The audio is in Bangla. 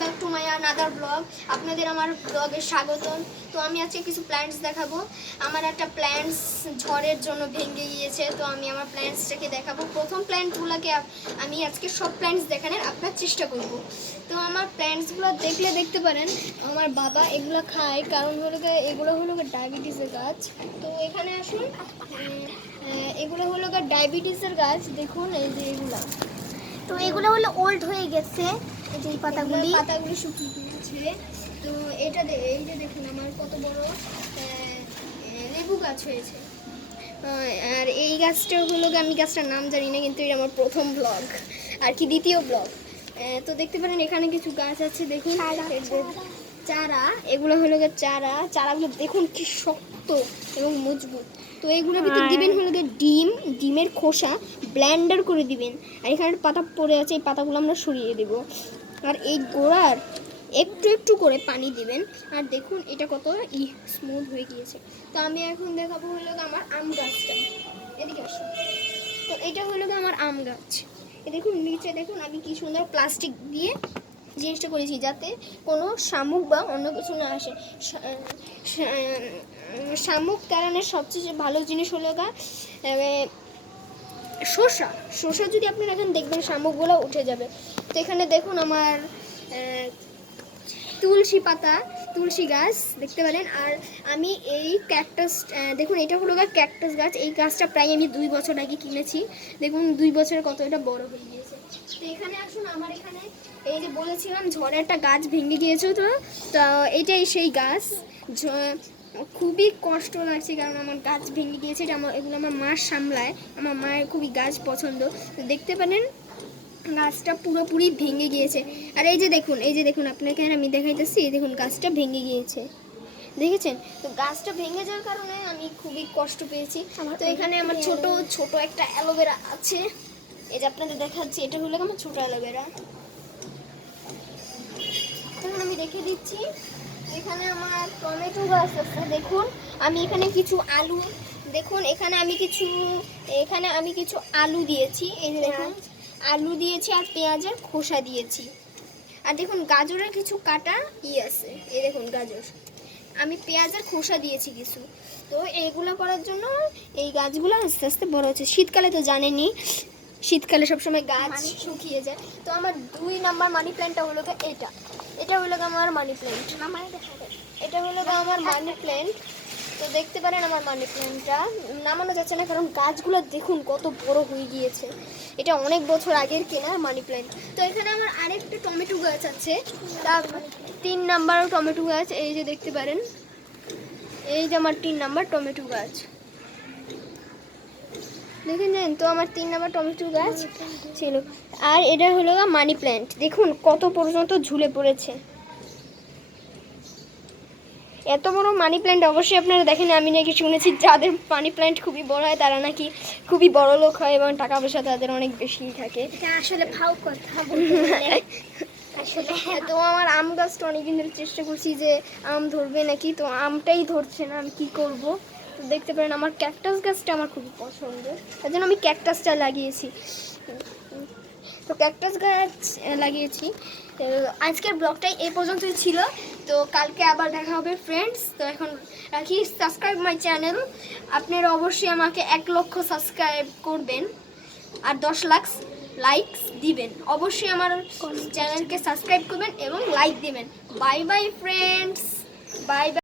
Back to my another blog. আপনাদের আমার ব্লগে স্বাগতম। তো আমি আজকে কিছু প্ল্যান্টস দেখাবো। আমার একটা প্ল্যান্টস ঝড়ের জন্য ভেঙে গিয়েছে, তো আমি আমার প্ল্যান্টসটাকে দেখাবো। প্রথম প্ল্যান্টগুলোকে আমি আজকে সব প্ল্যান্টস দেখানোর আপনার চেষ্টা করব। তো আমার প্ল্যান্টসগুলো দেখতে পারেন আমার বাবা এগুলো খায়, কারণ হলো এগুলো হলো ডায়াবেটিসের গাছ। তো এখানে আসুন, এগুলো হলো ডায়াবেটিসের গাছ। দেখুন এই যে এগুলো, তো এগুলো হলো ওল্ড হয়ে গেছে, এই যে পাতাগুলি শুকিয়ে গিয়েছে। তো এই যে দেখুন আমার কত বড় লেবু গাছ হয়েছে। আর এই গাছটা হলো আমি গাছটার নাম জানি না, কিন্তু এটা আমার প্রথম ব্লগ আর কি, দ্বিতীয় ব্লগ। তো দেখতে পারেন এখানে কিছু গাছ আছে, দেখুন চারা। এগুলো হলো চারাগুলো দেখুন কি শক্ত এবং মজবুত। তো এগুলোর ভিতর দিবেন হলো ডিমের খোসা ব্লেন্ডার করে দিবেন। আর এখানে পাতা পড়ে আছে, এই পাতাগুলো আমরা সরিয়ে দেব। আর এই গোড়ার একটু একটু করে পানি দিবেন। আর দেখুন এটা কত স্মুথ হয়ে গিয়েছে। তো আমি এখন দেখাবো হলো আমার আম গাছটা। এদিকে আসুন। তো এটা হলো আমার আম গাছ। দেখুন নিচে দেখুন আমি কি সুন্দর প্লাস্টিক দিয়ে জিনিসটা করেছি, যাতে কোনো শামুক বা অন্য কিছু না আসে। শামুক তাড়ানোর সবচেয়ে ভালো জিনিস হলো শসা যদি আপনারা এখানে দেখবেন শামুকগুলো উঠে যাবে। তো এখানে দেখুন আমার তুলসী গাছ দেখতে পারেন। আর আমি এই ক্যাকটাস দেখুন, এটা হলো ক্যাকটাস গাছ। এই গাছটা প্রায় আমি 2 বছর আগে কিনেছি। দেখুন 2 বছরে কত এটা বড় হয়ে গিয়েছে। তো এখানে আসুন, আমার এখানে এই যে বলেছিলাম ঝড়ে একটা গাছ ভেঙে গিয়েছে, তো এটাই সেই গাছ। খুবই কষ্ট লাগছে, কারণ আমার গাছ ভেঙে গিয়েছে। এগুলো আমার মা সামলায়, আমার মায়ের খুবই গাছ পছন্দ। তো দেখতে পারেন গাছটা পুরোপুরি ভেঙে গিয়েছে। আর এই যে দেখুন আপনাকে আমি দেখাইতেছি, দেখুন গাছটা ভেঙে গিয়েছে, দেখেছেন? তো গাছটা ভেঙে যাওয়ার কারণে আমি খুবই কষ্ট পেয়েছি। তো এখানে আমার ছোট একটা অ্যালোভেরা আছে, এই যে আপনাদের দেখাচ্ছি, এটা হলো আমার ছোট অ্যালোভেরা। তখন আমি রেখে দিচ্ছি। এখানে আমার টমেটো গাছ আছে, দেখুন আমি এখানে কিছু আলু, দেখুন এখানে আমি কিছু আলু দিয়েছি। এই যে দেখুন আলু দিয়েছি আর পেঁয়াজের খোসা দিয়েছি। আর দেখুন গাজরের কিছু কাটা আছে, এই দেখুন গাজর, আমি পেঁয়াজের খোসা দিয়েছি কিছু। তো এইগুলো করার জন্য এই গাছগুলো আস্তে আস্তে বড় হচ্ছে। শীতকালে তো জানেনই, শীতকালে সবসময় গাছ শুকিয়ে যায়। তো আমার 2 নাম্বার মানি প্ল্যান্টটা হলো এটা হলো আমার মানি প্ল্যান্ট। এটা হলো আমার মানি প্ল্যান্ট। তো দেখতে পারেন আমার মানি প্ল্যান্টটা নামানো যাচ্ছে না, কারণ গাছগুলো দেখুন কত বড় হয়ে গিয়েছে। এটা অনেক বছর আগের কেনা মানি প্ল্যান্ট। তো এখানে আমার আরেকটা টমেটো গাছ আছে, তার 3 নাম্বার টমেটো গাছ। এই যে দেখতে পারেন, এই যে আমার 3 নাম্বার টমেটো গাছ, দেখেন। তো আমার 3 নাম্বার টমেটো গাছ ছিল। আর এটা হলো মানি প্ল্যান্ট, দেখুন কত পর্যন্ত ঝুলে পড়েছে। এত বড় মানি প্ল্যান্ট অবশ্যই আপনারা দেখেন। আমি নাকি শুনেছি যাদের মানি প্ল্যান্ট খুবই বড় হয় তারা নাকি খুবই বড় লোক হয় এবং টাকা পয়সা তাদের অনেক বেশি থাকে। এটা আসলে ভাও কথা বলতে আসলে। তো আমার আম গাছটা অনেকদিন ধরে চেষ্টা করছি যে আম ধরবে নাকি, তো আমটাই ধরছে না, আমি কি করব। তো দেখতে পারেন আমার ক্যাকটাস গাছটা আমার খুবই পছন্দ, তার জন্য আমি ক্যাকটাসটা লাগিয়েছি। তো ক্যাকটাস গাছ লাগিয়েছি। আজকের ব্লগটাই এই পর্যন্তই ছিল। তো কালকে আবার দেখা হবে ফ্রেন্ডস। তো এখন রাখি, সাবস্ক্রাইব মাই চ্যানেল। আপনারা অবশ্যই আমাকে 1 লক্ষ সাবস্ক্রাইব করবেন আর 10 লাখ লাইকস দিবেন। অবশ্যই আমার চ্যানেলকে সাবস্ক্রাইব করবেন এবং লাইক দিবেন। Bye bye friends, bye bye.